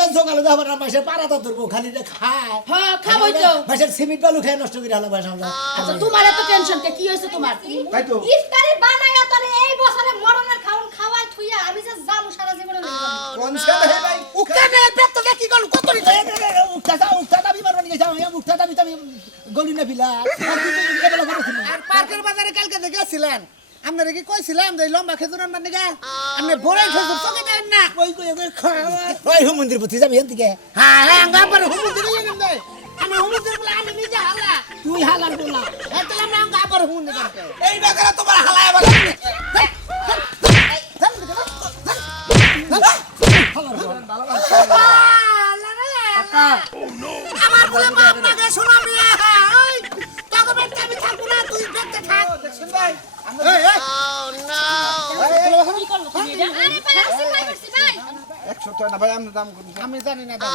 প্রতিদিন সকালে যাবার না মাসে পাড়াটা ধরবো খালি খায় হ্যাঁ খাবই তো মাসের সিমেন্ট বালু খেয়ে নষ্ট করে হলো বাসা আচ্ছা তোমার এত টেনশন কে কি হইছে তোমার তাই তো ইফতারি বানায়া তোরে এই বছরে মরণের খাওন খাওয়াই থুইয়া আমি যে জামু সারা জীবনে কোন ছেলে হে ভাই উক্তাটা পেটটা কি করল কত রে উক্তাটা বিমার বানিয়ে যাও উক্তাটা আমি গলি না বিলা আর পার্কের বাজারে কালকে দেখেছিলেন আপনারা কি কইছিলাম যে লম্বা খেজুর আনবার নিগা আপনি বড় খেজুর চকে দেন না ওই ওই মন্দির প্রতি যাবি এন থেকে হ্যাঁ হ্যাঁ আঙ্গা পরে হুমুন্দির নিয়ে দেই আমি হুমুন্দির বলে আমি নিজে হালা তুই হালার বলা এত আমরা আঙ্গা পরে হুমুন্দির করতে এই বেকারা তোমার হালায় বলা আমার বলে বাপ মাকে শোনাবি ওই তোকে বেতে আমি থাকবো না তুই বেতে থাক শুন ভাই এই এই কি করলো তুমি এটা আরে ভাই আসি ভাই করছি ভাই 100 টাকা না ভাই আমি দাম আমি জানি না দাম